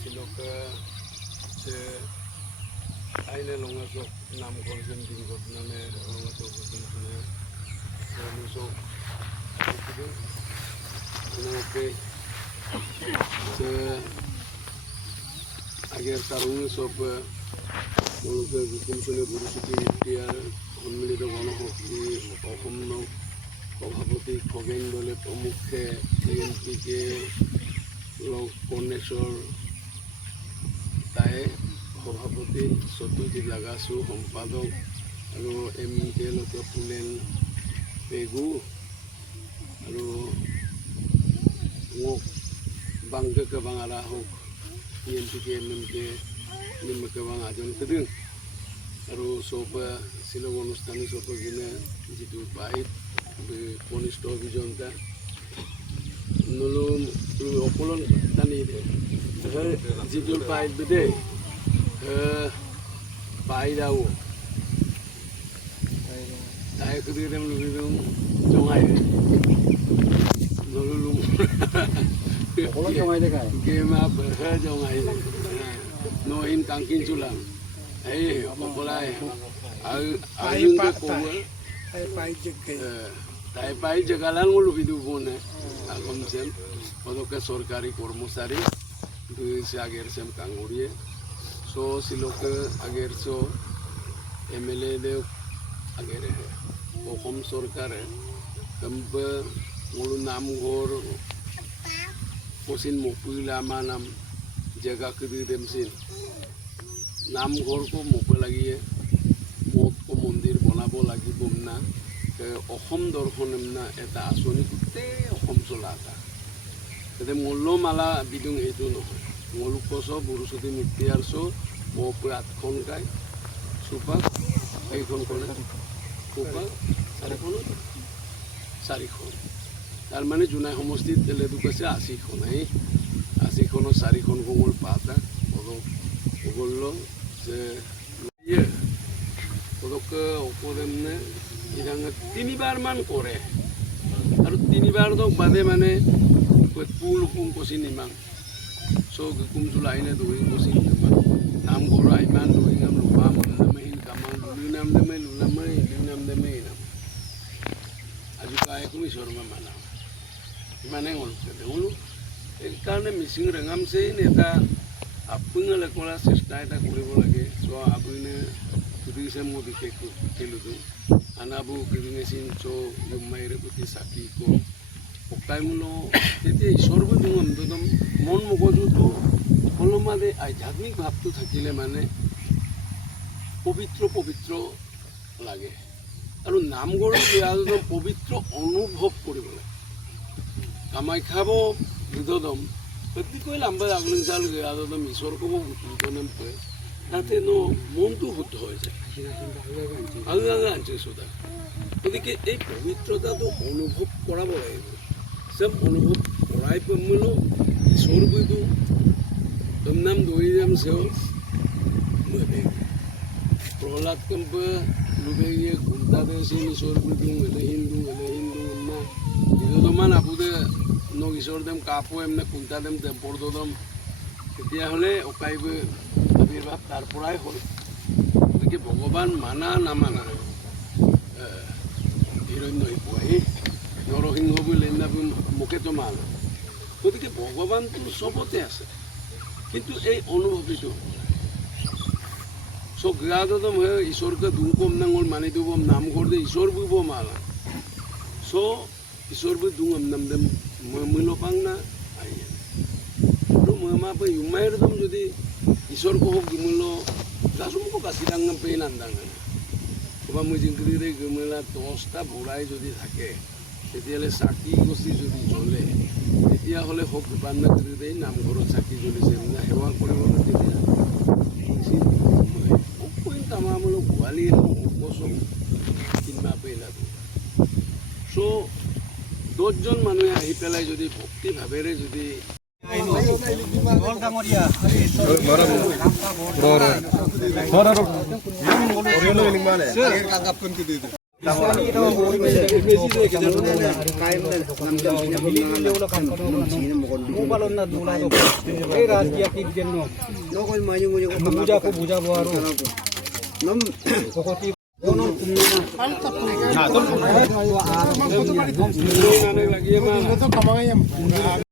siloka se aine longasok nam korsen dingot nane longasok korsen sune so itu oke se agar tarung sop muluke hukum sune guru suti dia সম্মিলিত গণশক্তি অসম সভাপতি খগেন দলে প্ৰমুখে TNPকে কৰ্ণেশ্বৰ তাই সভাপতি চতুৰ্থী লাগাছো সম্পাদক আৰু MK Phulen Pegu আৰু মোক বাংকে কেবাং আৰা হওক TNPকে MMK নিম কেবাং আজন কেদিন আৰু সব শিলং অনুষ্ঠানী সব কিনে যিটো বাইক কনিষ্ঠ অভিযন্তা নলো অকলন টানি যিটো বাইক দে বাইরাও তাই কদিন লুবিদং জঙাই নলো অকলন জঙাই দেখায় গেমা বহে জঙাই নহিন কাংকিন চুলাং এই অপলাই তাই পাই জেগালান লুবিদু বনে আগমসেন পদকে সরকারি কর্মচারী দুইছে আগের সেম কাঙ্গুরিয়ে সো সিলোকে আগের সো MLA দে আগের অসম সরকারে কম্প মোর নামঘর পশ্চিম মকুইলামা নাম জেগা কদি দেমসিন নামঘৰকো মোকো লাগিয়ে মঠকো মন্দিৰ বনাব লাগিব না অসম দৰ্শন না এটা আঁচনি গোটেই অসম চলা এটা তাতে মল্লমালা বিদুং এইটো নহয় মলুকছ বুৰুচতী মিত্ৰিয়াৰ মপুৰ 8খন গাই চুপা এইখন ক'লে চুপা 4খন তাৰমানে জোনাই সমষ্টিত তেলেদুক আছে 80খন এই 80খনৰ 4খন কোমল পাতা বললো যে পদকে অপরেমনে ইরাং 3বার মান করে আর 3বার তো বাদে মানে পুল পুম কষি নিমাং সো কুমচুল আইনে দই কষি নিমাং নাম ঘর আইমান দই নাম লুপা মন্দামে কামাং লুলি নাম দেমে লুলামে ইলি নাম দেমে নাম আজি কায় কুমি শর্মা মানা মানে অলকে দেউলু এই কারণে মিসিং রেঙামছে নেতা আপুঙলে কৰা চেষ্টা এটা কৰিব লাগে চ' আপুনে সুধিছে মই বিশেষ খেলোঁতো আনাবো কিৰিঙেচিন চ' জুম্মাইৰে প্ৰতি চাকি পকাইমূল তেতিয়া ঈশ্বৰবোৰ দিওঁ একদম মন মগজুটো অলপমানে আধ্যাত্মিক ভাৱটো থাকিলে মানে পবিত্ৰ লাগে আৰু নামঘৰত একদম পবিত্ৰ অনুভৱ কৰিব লাগে কামাখ্যাব হৃদয়দম প্রত্যেকই লাম্বা আগলিং চাল গেয়াদম ঈশ্বরকে উদ্বোধন করে তাতে মনটো শুদ্ধ হয়ে যায় আগে আগে আনছে সোদা গতিকে এই পবিত্রতাটো অনুভব কৰাব লাগিব সব অনুভব কৰাই পেমিলো ঈশ্বৰ বইটো নাম দৌৰি যাম সেও প্রহ্লাদ কম্প লুবেগিয়ে ঘুমটা দেছে ঈশ্বর বইটো এলে হিন্দু না হৃদয়মান আপুদে নগ ঈশ্বর দেম কাপো এমনি কুন্তা দেম পৰ্দদম তেতিয়াহ'লে অকাইব আবিৰ্ভাৱ তাৰ পৰাই হ'ল গতিকে ভগৱান মানা নামানা হিৰণ্যহিপুৱাহী নৰসিংহ বুলি মোকেতো মাল গতিকে ভগৱানটো চবতে আছে কিন্তু এই অনুভৱীটো চব গাদম হয় ঈশ্বৰকে দুংকম নাঙল মানি দিব নামঘৰ দে ঈশ্বৰ বুইব মালা চ' ঈশ্বৰবোৰ দুঙম নাম দেম মূল্যপাং না আইয়ে আৰু মহাপা ইউমাইৰদম যদি ঈশ্বৰ কহক গমূল্য গাছমুখো গাছি ডাঙাম পেয়ে নান্দাঙা ক'বা মই জিংকৰিৰে গমূলা 10টা বুঢ়াই যদি থাকে তেতিয়াহ'লে চাকি গছি যদি জ্বলে তেতিয়াহ'লে হওক গোপান্না কৰিৰে নামঘৰত চাকি জ্বলিছে সেৱা কৰিব তেতিয়া তামামূলক গোৱালি কচম কিনবা পেলাটো চ' 10জন মানুহে আহি পেলাই যদি ভক্তি ভাৱেৰে যদি lagi ya, Mang.